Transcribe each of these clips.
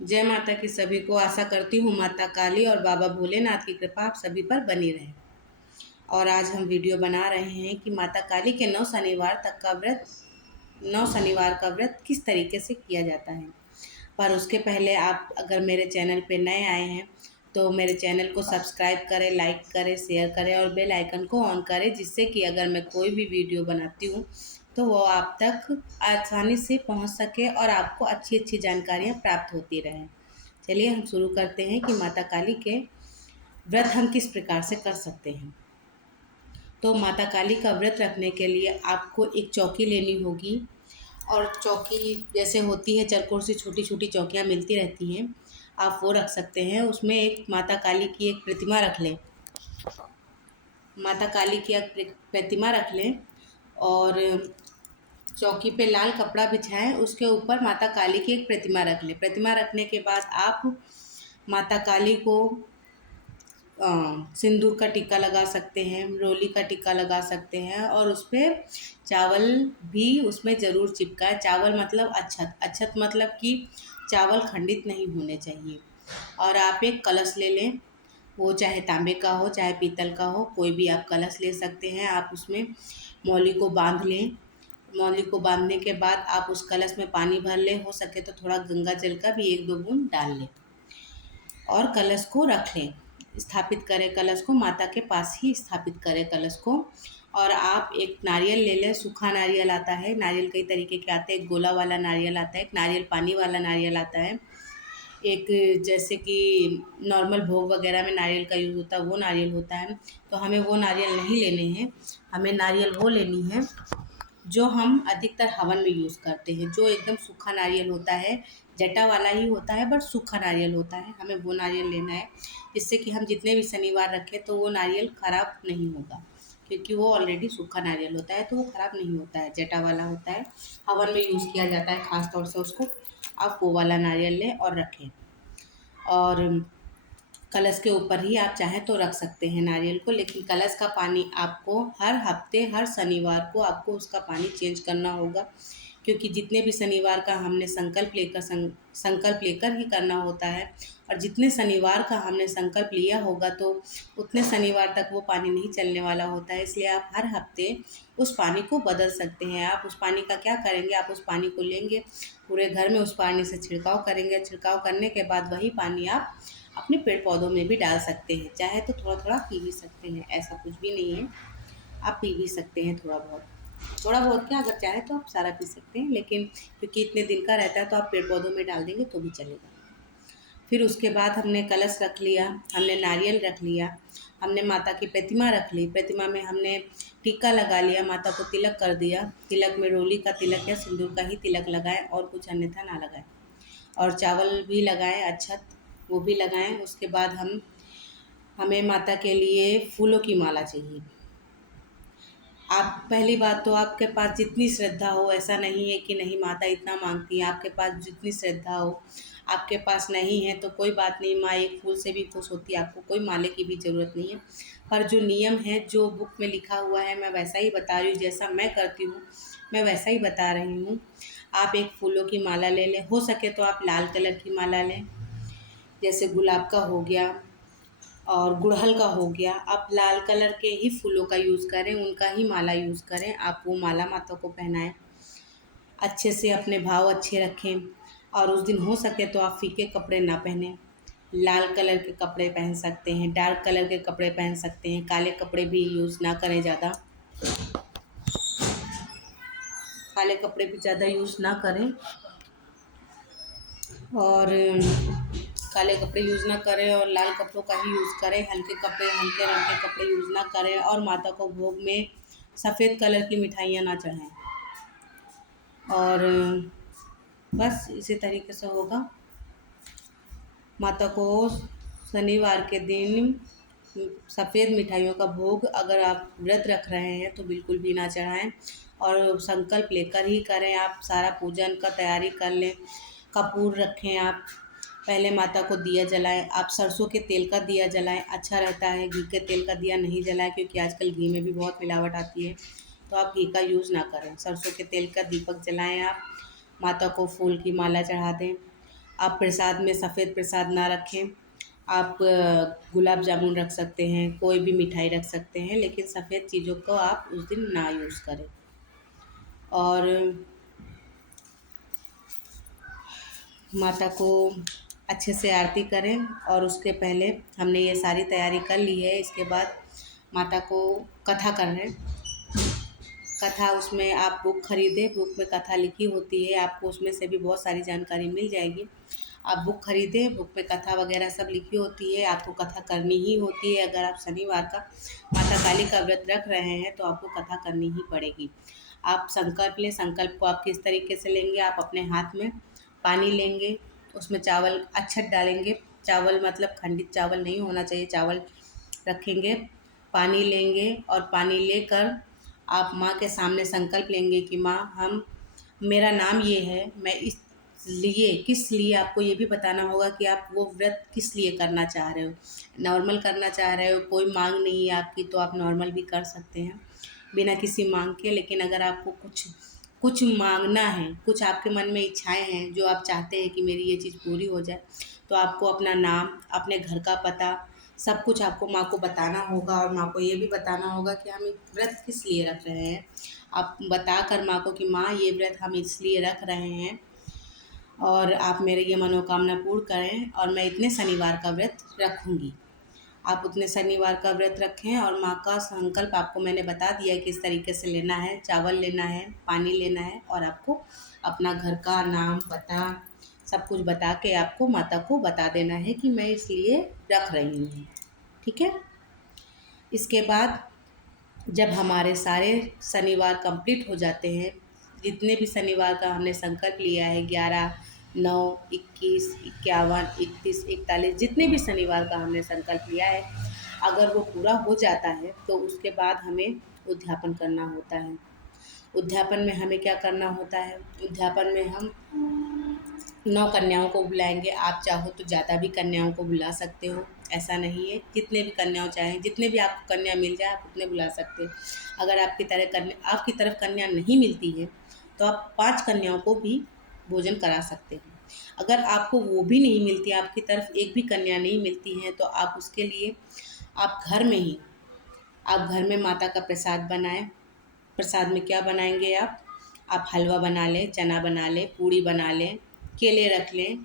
जय माता की सभी को। आशा करती हूँ माता काली और बाबा भोलेनाथ की कृपा आप सभी पर बनी रहे। और आज हम वीडियो बना रहे हैं कि माता काली के 9 शनिवार का व्रत किस तरीके से किया जाता है। पर उसके पहले आप अगर मेरे चैनल पे नए आए हैं तो मेरे चैनल को सब्सक्राइब करें, लाइक करें, शेयर करें और बेल आइकन को ऑन करें, जिससे कि अगर मैं कोई भी वीडियो बनाती हूँ तो वो आप तक आसानी से पहुँच सके और आपको अच्छी अच्छी जानकारियाँ प्राप्त होती रहें। चलिए हम शुरू करते हैं कि माता काली के व्रत हम किस प्रकार से कर सकते हैं। तो माता काली का व्रत रखने के लिए आपको एक चौकी लेनी होगी। और चौकी जैसे होती है चरखोर से छोटी छोटी चौकियाँ मिलती रहती हैं, आप वो रख सकते हैं। उसमें एक माता काली की एक प्रतिमा रख लें। माता काली की एक प्रतिमा रख लें और चौकी पे लाल कपड़ा बिछाएं, उसके ऊपर माता काली की एक प्रतिमा रख लें। प्रतिमा रखने के बाद आप माता काली को सिंदूर का टीका लगा सकते हैं, रोली का टीका लगा सकते हैं और उस पर चावल भी उसमें ज़रूर चिपकाए। चावल मतलब अक्षत, अक्षत मतलब कि चावल खंडित नहीं होने चाहिए। और आप एक कलश ले लें, वो चाहे तांबे का हो चाहे पीतल का हो, कोई भी आप कलश ले सकते हैं। आप उसमें मौली को बांध लें। मौली को बांधने के बाद आप उस कलश में पानी भर लें, हो सके तो थोड़ा गंगा जल का भी 1-2 बूंद डाल लें और कलश को रख लें। स्थापित करें कलश को, माता के पास ही स्थापित करें कलश को। और आप एक नारियल ले लें, सूखा नारियल आता है, नारियल कई तरीके के आते हैं। एक गोला वाला नारियल आता है, एक नारियल पानी वाला नारियल आता है, एक जैसे कि नॉर्मल भोग वगैरह में नारियल का यूज़ होता है वो नारियल होता है। तो हमें वो नारियल नहीं लेने हैं, हमें नारियल वो लेनी है जो हम अधिकतर हवन में यूज़ करते हैं, जो एकदम सूखा नारियल होता है, जटा वाला ही होता है बट सूखा नारियल होता है। हमें वो नारियल लेना है, जिससे कि हम जितने भी शनिवार रखें तो वो नारियल ख़राब नहीं होगा, क्योंकि वो ऑलरेडी सूखा नारियल होता है तो वो ख़राब नहीं होता है, जटा वाला होता है, हवन में यूज़ किया जाता है ख़ास तौर से उसको। आप वो वाला नारियल लें और रखें। और कलश के ऊपर ही आप चाहें तो रख सकते हैं नारियल को, लेकिन कलश का पानी आपको हर हफ्ते हर शनिवार को आपको उसका पानी चेंज करना होगा, क्योंकि जितने भी शनिवार का हमने संकल्प लेकर ही करना होता है। और जितने शनिवार का हमने संकल्प लिया होगा तो उतने शनिवार तक वो पानी नहीं चलने वाला होता है। इसलिए आप हर हफ्ते उस पानी को बदल सकते हैं। आप उस पानी का क्या करेंगे, आप उस पानी को लेंगे, पूरे घर में उस पानी से छिड़काव करेंगे। छिड़काव करने के बाद वही पानी आप अपने पेड़ पौधों में भी डाल सकते हैं। चाहे तो थोड़ा थोड़ा पी भी सकते हैं, ऐसा कुछ भी नहीं है, आप पी भी सकते हैं थोड़ा बहुत। थोड़ा बहुत क्या, अगर चाहे तो आप सारा पी सकते हैं, लेकिन क्योंकि इतने दिन का रहता है तो आप पेड़ पौधों में डाल देंगे तो भी चलेगा। फिर उसके बाद हमने कलश रख लिया, हमने नारियल रख लिया, हमने माता की प्रतिमा रख ली। प्रतिमा में हमने टीका लगा लिया, माता को तिलक कर दिया। तिलक में रोली का तिलक या सिंदूर का ही तिलक लगाएं और कुछ अन्यथा ना लगाएं। और चावल भी लगाएं, अक्षत वो भी लगाएं। उसके बाद हमें माता के लिए फूलों की माला चाहिए। आप पहली बात तो आपके पास जितनी श्रद्धा हो, ऐसा नहीं है कि नहीं माता इतना मांगती है, आपके पास जितनी श्रद्धा हो। आपके पास नहीं है तो कोई बात नहीं, माँ एक फूल से भी खुश होती है, आपको कोई माले की भी ज़रूरत नहीं है। पर जो नियम है, जो बुक में लिखा हुआ है, मैं वैसा ही बता रही हूँ, जैसा मैं करती हूँ मैं वैसा ही बता रही हूँ। आप एक फूलों की माला ले लें, हो सके तो आप लाल कलर की माला लें, जैसे गुलाब का हो गया और गुड़हल का हो गया। आप लाल कलर के ही फूलों का यूज़ करें, उनका ही माला यूज़ करें। आप वो माला माता को पहनाएं, अच्छे से अपने भाव अच्छे रखें। और उस दिन हो सके तो आप फीके कपड़े ना पहने, लाल कलर के कपड़े पहन सकते हैं, डार्क कलर के कपड़े पहन सकते हैं, काले कपड़े भी यूज़ ना करें ज़्यादा, काले कपड़े भी ज़्यादा यूज़ ना करें। और काले कपड़े यूज़ ना करें और लाल कपड़ों का ही यूज़ करें। हल्के कपड़े, हल्के रंग के कपड़े यूज़ ना करें। और माता को भोग में सफ़ेद कलर की मिठाइयाँ ना चढ़ाएं। और बस इसी तरीके से होगा। माता को शनिवार के दिन सफ़ेद मिठाइयों का भोग अगर आप व्रत रख रहे हैं तो बिल्कुल भी ना चढ़ाएं। और संकल्प लेकर ही करें। आप सारा पूजन का तैयारी कर लें, कपूर रखें, आप पहले माता को दिया जलाएं। आप सरसों के तेल का दिया जलाएं, अच्छा रहता है। घी के तेल का दिया नहीं जलाएं, क्योंकि आजकल घी में भी बहुत मिलावट आती है, तो आप घी का यूज़ ना करें। सरसों के तेल का दीपक जलाएं। आप माता को फूल की माला चढ़ा दें। आप प्रसाद में सफ़ेद प्रसाद ना रखें। आप गुलाब जामुन रख सकते हैं, कोई भी मिठाई रख सकते हैं, लेकिन सफ़ेद चीज़ों को आप उस दिन ना यूज़ करें। और माता को अच्छे से आरती करें, और उसके पहले हमने ये सारी तैयारी कर ली है। इसके बाद माता को कथा कर रहे हैं। कथा, उसमें आप बुक खरीदें, बुक में कथा लिखी होती है, आपको उसमें से भी बहुत सारी जानकारी मिल जाएगी। आप बुक खरीदें, बुक में कथा वगैरह सब लिखी होती है, आपको कथा करनी ही होती है। अगर आप शनिवार का माता काली का व्रत रख रहे हैं तो आपको कथा करनी ही पड़ेगी। आप संकल्प लें। संकल्प को आप किस तरीके से लेंगे? आप अपने हाथ में पानी लेंगे, उसमें चावल अक्षत डालेंगे। चावल मतलब खंडित चावल नहीं होना चाहिए, चावल रखेंगे, पानी लेंगे, और पानी लेकर आप माँ के सामने संकल्प लेंगे कि माँ, हम मेरा नाम ये है, मैं इस लिए किस लिए आपको ये भी बताना होगा कि आप वो व्रत किस लिए करना चाह रहे हो। नॉर्मल करना चाह रहे हो, कोई मांग नहीं है आपकी, तो आप नॉर्मल भी कर सकते हैं बिना किसी मांग के। लेकिन अगर आपको कुछ कुछ मांगना है, कुछ आपके मन में इच्छाएं हैं जो आप चाहते हैं कि मेरी ये चीज़ पूरी हो जाए, तो आपको अपना नाम, अपने घर का पता, सब कुछ आपको माँ को बताना होगा। और माँ को ये भी बताना होगा कि हम ये व्रत किस लिए रख रहे हैं। आप बता कर माँ को कि माँ, ये व्रत हम इसलिए रख रहे हैं, और आप मेरे ये मनोकामना पूर्ण करें, और मैं इतने शनिवार का व्रत रखूँगी। आप उतने शनिवार का व्रत रखें, और माँ का संकल्प आपको मैंने बता दिया है किस तरीके से लेना है। चावल लेना है, पानी लेना है, और आपको अपना घर का नाम, पता, सब कुछ बता के आपको माता को बता देना है कि मैं इसलिए रख रही हूँ। ठीक है? इसके बाद जब हमारे सारे शनिवार कंप्लीट हो जाते हैं, जितने भी शनिवार का हमने संकल्प लिया है, 11, 9, 21, 51, 31, 41, जितने भी शनिवार का हमने संकल्प लिया है, अगर वो पूरा हो जाता है तो उसके बाद हमें उद्यापन करना होता है। उद्यापन में हमें क्या करना होता है? उद्यापन में हम 9 कन्याओं को बुलाएंगे। आप चाहो तो ज़्यादा भी कन्याओं को बुला सकते हो, ऐसा नहीं है। जितने भी कन्याओं चाहें, जितने भी आपको कन्या मिल जाए, आप उतने बुला सकते हो। अगर आपकी तरफ कन्या नहीं मिलती है तो आप 5 कन्याओं को भी भोजन करा सकते हैं। अगर आपको वो भी नहीं मिलती, आपकी तरफ एक भी कन्या नहीं मिलती है, तो आप उसके लिए आप घर में ही, आप घर में माता का प्रसाद बनाएं। प्रसाद में क्या बनाएंगे आप हलवा बना लें, चना बना लें, पूड़ी बना लें, केले रख लें,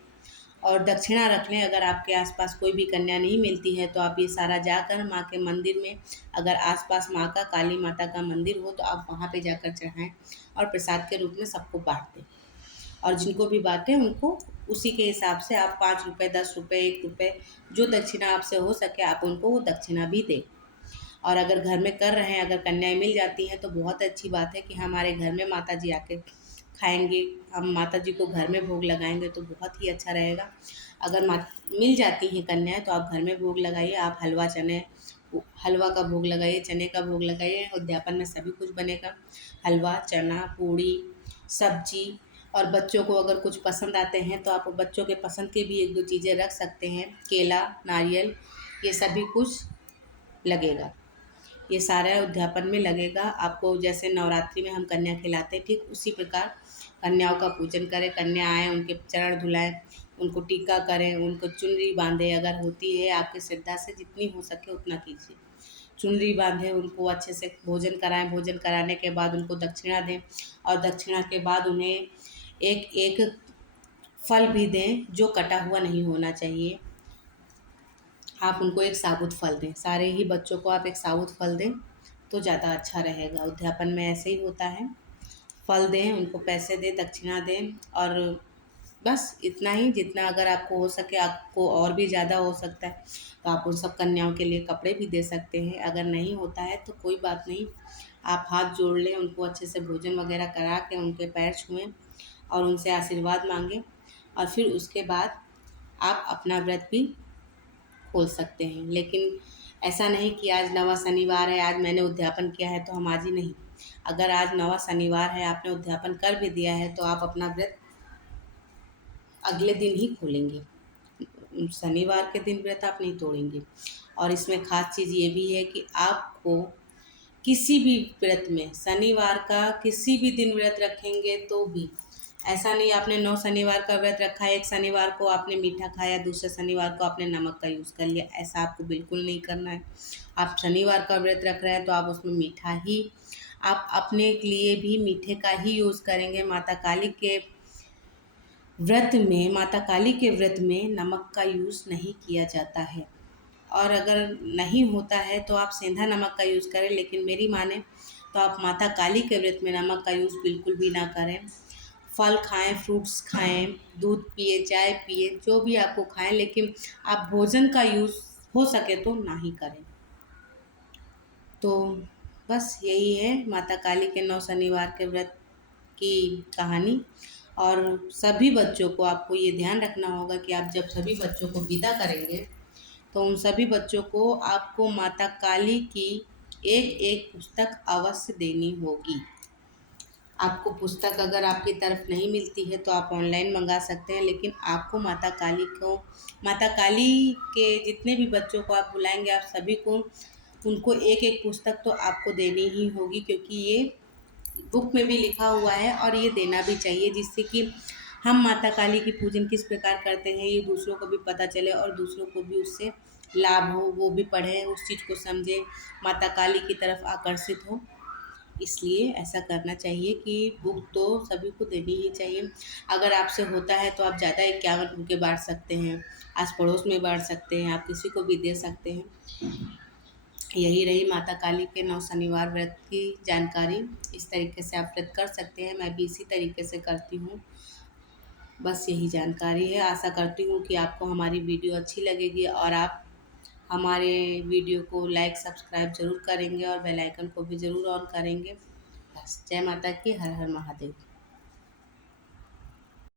और दक्षिणा रख लें। अगर आपके आसपास कोई भी कन्या नहीं मिलती है तो आप ये सारा जाकर माँ के मंदिर में, अगर आसपास माँ का, काली माता का मंदिर हो, तो आप वहाँ पे जाकर चढ़ाएं, और प्रसाद के रूप में सबको बांट दें। और जिनको भी बांटें उनको उसी के हिसाब से आप 5 रुपये, 10 रुपये, 1 रुपये, जो दक्षिणा आपसे हो सके आप उनको वो दक्षिणा भी दें। और अगर घर में कर रहे हैं, अगर कन्याएं मिल जाती हैं तो बहुत अच्छी बात है कि हमारे घर में माता जी आके खाएंगे, हम माता जी को घर में भोग लगाएंगे, तो बहुत ही अच्छा रहेगा। अगर मिल जाती हैं कन्याएं तो आप घर में भोग लगाइए। आप हलवा का भोग लगाइए, चने का भोग लगाइए। उद्यापन में सभी कुछ बनेगा, हलवा, चना, पूड़ी, सब्जी। और बच्चों को अगर कुछ पसंद आते हैं तो आप बच्चों के पसंद के भी 1-2 चीज़ें रख सकते हैं। केला, नारियल, ये सभी कुछ लगेगा। ये सारा उद्यापन में लगेगा। आपको जैसे नवरात्रि में हम कन्या खिलाते हैं, ठीक उसी प्रकार कन्याओं का पूजन करें। कन्या आएँ, उनके चरण धुलाएं, उनको टीका करें, उनको चुनरी बांधें। अगर होती है आपकी श्रद्धा से, जितनी हो सके उतना कीजिए। चुनरी बांधें, उनको अच्छे से भोजन कराएं। भोजन कराने के बाद उनको दक्षिणा दें, और दक्षिणा के बाद उन्हें एक एक फल भी दें जो कटा हुआ नहीं होना चाहिए। आप उनको एक साबुत फल दें, सारे ही बच्चों को आप एक साबुत फल दें तो ज़्यादा अच्छा रहेगा। उद्यापन में ऐसे ही होता है, फल दें, उनको पैसे दें, दक्षिणा दें, और बस इतना ही। जितना अगर आपको हो सके, आपको और भी ज़्यादा हो सकता है तो आप उन सब कन्याओं के लिए कपड़े भी दे सकते हैं। अगर नहीं होता है तो कोई बात नहीं, आप हाथ जोड़ लें, उनको अच्छे से भोजन वगैरह करा के उनके पैर छुएं और उनसे आशीर्वाद मांगें, और फिर उसके बाद आप अपना व्रत भी खोल सकते हैं। लेकिन ऐसा नहीं कि आज नवा शनिवार है, आज मैंने उद्यापन किया है तो हम आज ही नहीं। अगर आज नवा शनिवार है, आपने उद्यापन कर भी दिया है, तो आप अपना व्रत अगले दिन ही खोलेंगे। शनिवार के दिन व्रत आप नहीं तोड़ेंगे। और इसमें ख़ास चीज़ ये भी है कि आपको किसी भी व्रत में, शनिवार का किसी भी दिन व्रत रखेंगे तो भी ऐसा नहीं आपने 9 शनिवार का व्रत रखा है, एक शनिवार को आपने मीठा खाया, दूसरे शनिवार को आपने नमक का यूज़ कर लिया, ऐसा आपको बिल्कुल नहीं करना है। आप शनिवार का व्रत रख रहे हैं तो आप उसमें मीठा ही, आप अपने लिए भी मीठे का ही यूज़ करेंगे। माता काली के व्रत में नमक का यूज़ नहीं किया जाता है। और अगर नहीं होता है तो आप सेंधा नमक का यूज़ करें, लेकिन मेरी माने तो आप माता काली के व्रत में नमक का यूज़ बिल्कुल भी ना करें। फल खाएं, फ्रूट्स खाएं, दूध पिए, चाय पिए, जो भी आपको खाएं, लेकिन आप भोजन का यूज़ हो सके तो ना ही करें। तो बस यही है माता काली के 9 शनिवार के व्रत की कहानी। और सभी बच्चों को आपको ये ध्यान रखना होगा कि आप जब सभी बच्चों को विदा करेंगे तो उन सभी बच्चों को आपको माता काली की एक एक पुस्तक अवश्य देनी होगी। आपको पुस्तक अगर आपकी तरफ नहीं मिलती है तो आप ऑनलाइन मंगा सकते हैं, लेकिन आपको माता काली के जितने भी बच्चों को आप बुलाएंगे, आप सभी को उनको एक एक पुस्तक तो आपको देनी ही होगी, क्योंकि ये बुक में भी लिखा हुआ है और ये देना भी चाहिए, जिससे कि हम माता काली की पूजन किस प्रकार करते हैं ये दूसरों को भी पता चले और दूसरों को भी उससे लाभ हो, वो भी पढ़ें, उस चीज़ को समझे, माता काली की तरफ आकर्षित हो। इसलिए ऐसा करना चाहिए कि बुक तो सभी को देनी ही चाहिए। अगर आपसे होता है तो आप ज़्यादा 51 बुकें बांट सकते हैं, आस पड़ोस में बांट सकते हैं, आप किसी को भी दे सकते हैं। यही रही माता काली के 9 शनिवार व्रत की जानकारी। इस तरीके से आप व्रत कर सकते हैं, मैं भी इसी तरीके से करती हूँ। बस यही जानकारी है। आशा करती हूँ कि आपको हमारी वीडियो अच्छी लगेगी और आप हमारे वीडियो को लाइक सब्सक्राइब ज़रूर करेंगे और बेल आइकन को भी ज़रूर ऑन करेंगे। बस जय माता की, हर हर महादेव।